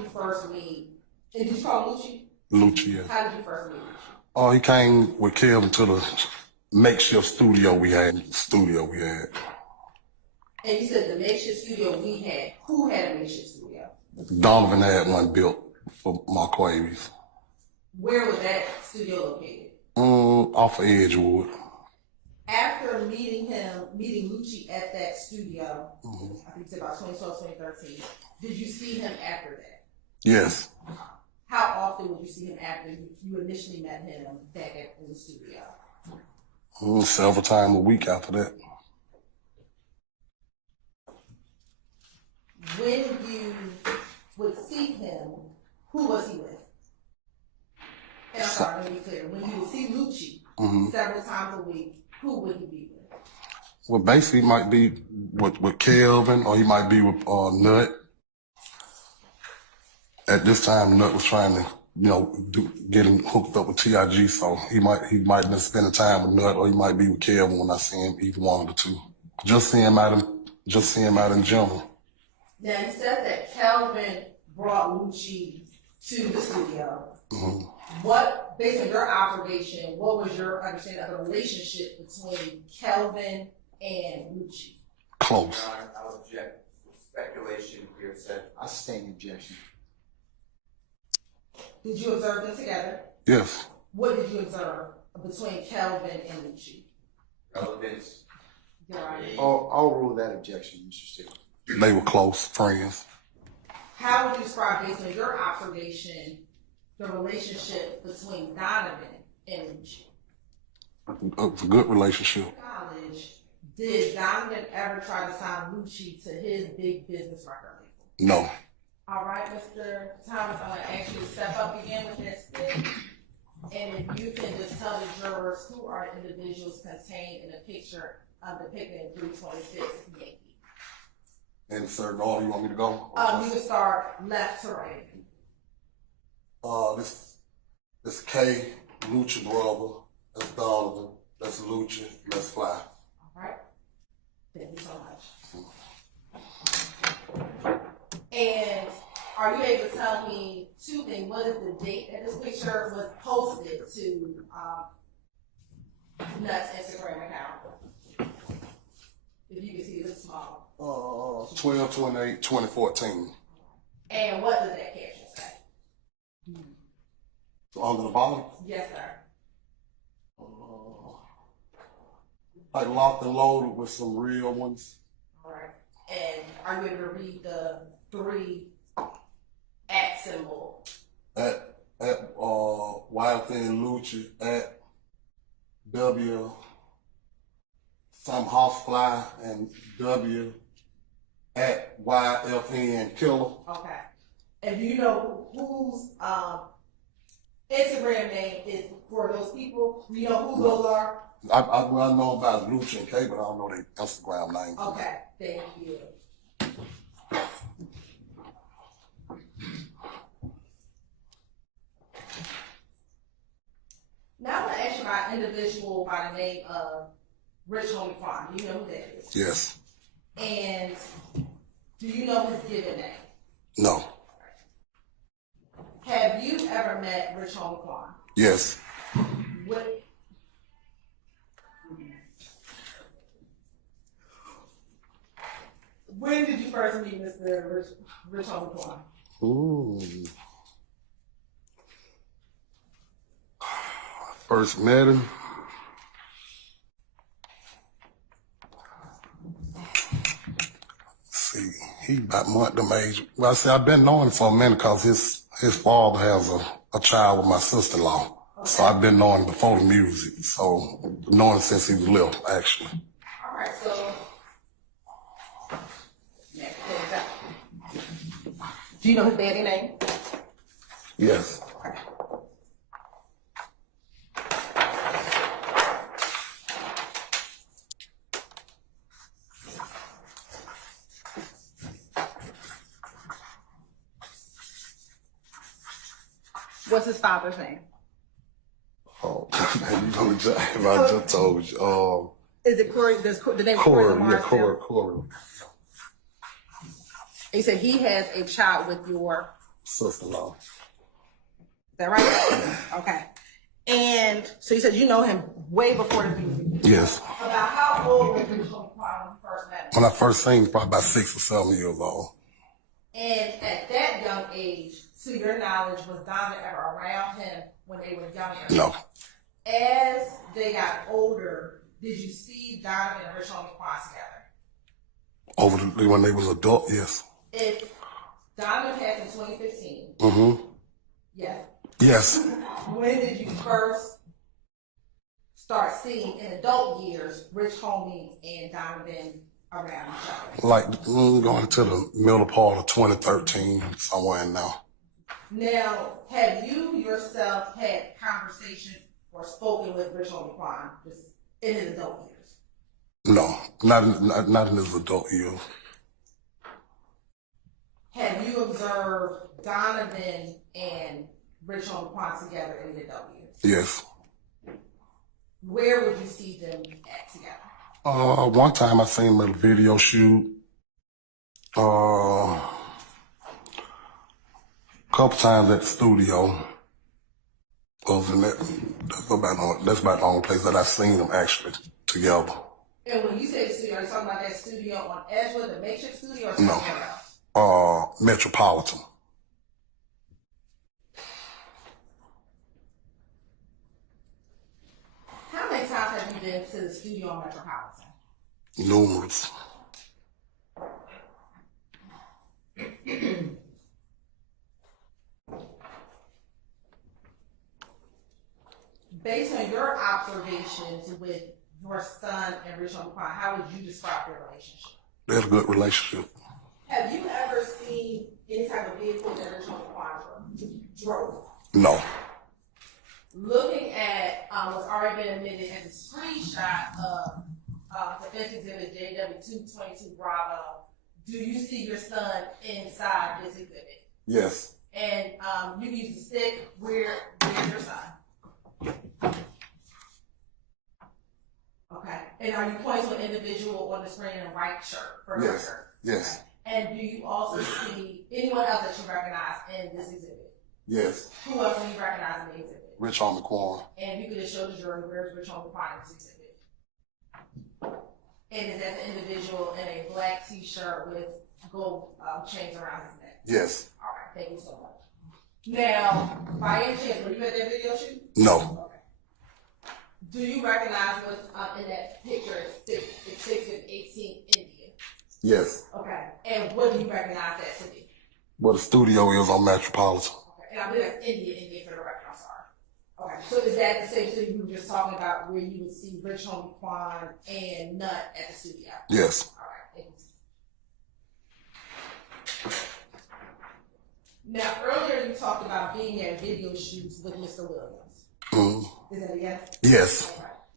did you first meet? And did you call Luchi? Luchi, yeah. How did you first meet Luchi? Oh, he came with Kelvin to the makeshift studio we had. And you said the makeshift studio we had. Who had a makeshift studio? Donovan had one built for Marquavies. Where was that studio located? Off of Edgewood. After meeting Luchi at that studio, I think it's about 2012, 2013, did you see him after that? Yes. How often would you see him after you initially met him back in the studio? Several times a week after that. When you would see him, who was he with? And I'm sorry, let me be clear. When you would see Luchi several times a week, who would he be with? Well, basically, he might be with Kelvin, or he might be with Nut. At this time, Nut was trying to, get him hooked up with TIG, so he might have been spending time with Nut, or he might be with Kelvin when I see him, either one of the two. Just see him out in general. Now, you said that Kelvin brought Luchi to the studio. What, based on your observation, what was your understanding of the relationship between Kelvin and Luchi? Close. I'll object. Speculation here said. I sustain objection. Did you observe them together? Yes. What did you observe between Kelvin and Luchi? Relevance. Right. I'll rule that objection, Mr. Stevens. They were close friends. How would you describe, based on your observation, the relationship between Donovan and Luchi? It was a good relationship. College, did Donovan ever try to sign Luchi to his big business record label? No. All right, Mr. Thomas, I'm going to ask you to step up again with that stick. And if you can just tell the jurors who are the individuals contained in the picture depicted in 326 Yankee. In certain order, you want me to go? You can start left to right. This K, Luchi brother. That's Donovan. That's Luchi. Let's fly. All right. Thank you so much. And are you able to tell me two things? What is the date that this picture was posted to Nut's Instagram account? If you can see it, it's small. 12/28/2014. And what does that caption say? So under the bottom? Yes, sir. Like locked and loaded with some real ones. All right. And are you able to read the 3 @ symbol? At YFN Lucci, at W some housefly, and W at YFN Killer. Okay. And do you know whose Instagram name is for those people? Do you know who those are? I know about Luchi and K, but I don't know their Instagram name. Okay, thank you. Now I'm going to ask you about an individual by the name of Rich Homie Quan. Do you know who that is? Yes. And do you know his given name? No. Have you ever met Rich Homie Quan? Yes. What? When did you first meet Mr. Rich Homie Quan? Ooh. First met him. See, he about them age. Well, I say I've been knowing him for a minute because his father has a child with my sister-in-law. Okay. So I've been knowing him before the music. So knowing him since he was little, actually. All right, so do you know his daddy name? Yes. What's his father's name? Oh, man, you know exactly what I just told you. Is it Corey? The name Corey, Corey? yeah, Corey. He said he has a child with your Sister-in-law. Is that right? Okay. And so you said you know him way before the music. Yes. About how old was Rich Homie Quan when you first met him? When I first seen him, probably about 6 or 7 years old. And at that young age, to your knowledge, was Donovan ever around him when they were younger? No. As they got older, did you see Donovan and Rich Homie Quan together? When they was adult, yes. If Donovan passed in 2015, yes. Yes. When did you first start seeing in adult years Rich Homie and Donovan around each other? Like going to the middle part of 2013, somewhere in now. Now, have you yourself had conversations or spoken with Rich Homie Quan just in his adult years? No, not in his adult years. Have you observed Donovan and Rich Homie Quan together in the adult years? Yes. Where would you see them at together? One time I seen him at a video shoot. Couple times at the studio. Other than that, that's about the only place that I've seen them actually together. And when you say the studio, are you talking about that studio on Edgewood, the makeshift studio, or somewhere else? Metropolitan. How many times have you been to the studio on Metropolitan? Numerous. Based on your observations with your son and Rich Homie Quan, how would you describe their relationship? They had a good relationship. Have you ever seen any type of vehicle that Rich Homie Quan drove? No. Looking at what's already been admitted as a screenshot of Defense Exhibit JW222 Bravo, do you see your son inside this exhibit? Yes. And you use the stick. Where's your son? Okay. And are you pointing to an individual on the screen in a white shirt? For Yes. shirt? Yes. Okay. And do you also see anyone else that you recognize in this exhibit? Yes. Who else do you recognize in the exhibit? Rich Homie Quan. And you could just show the jury where's Rich Homie Quan in this exhibit. And is that the individual in a black t-shirt with gold chains around his neck? Yes. All right, thank you so much. Now, by any chance, were you at that video shoot? No. Okay. Do you recognize what's in that picture? It's 6 and 18 India. Yes. Okay. And what do you recognize that to be? Well, the studio is on Metropolitan. Okay. And I believe that's India for the record. I'm sorry. Okay. So is that the same studio you were just talking about where you would see Rich Homie Quan and Nut at the studio? Yes. All right. Thank you. Now, earlier you talked about being at video shoots with Mr. Williams. Mm-hmm. Is that a yes? Yes. Okay.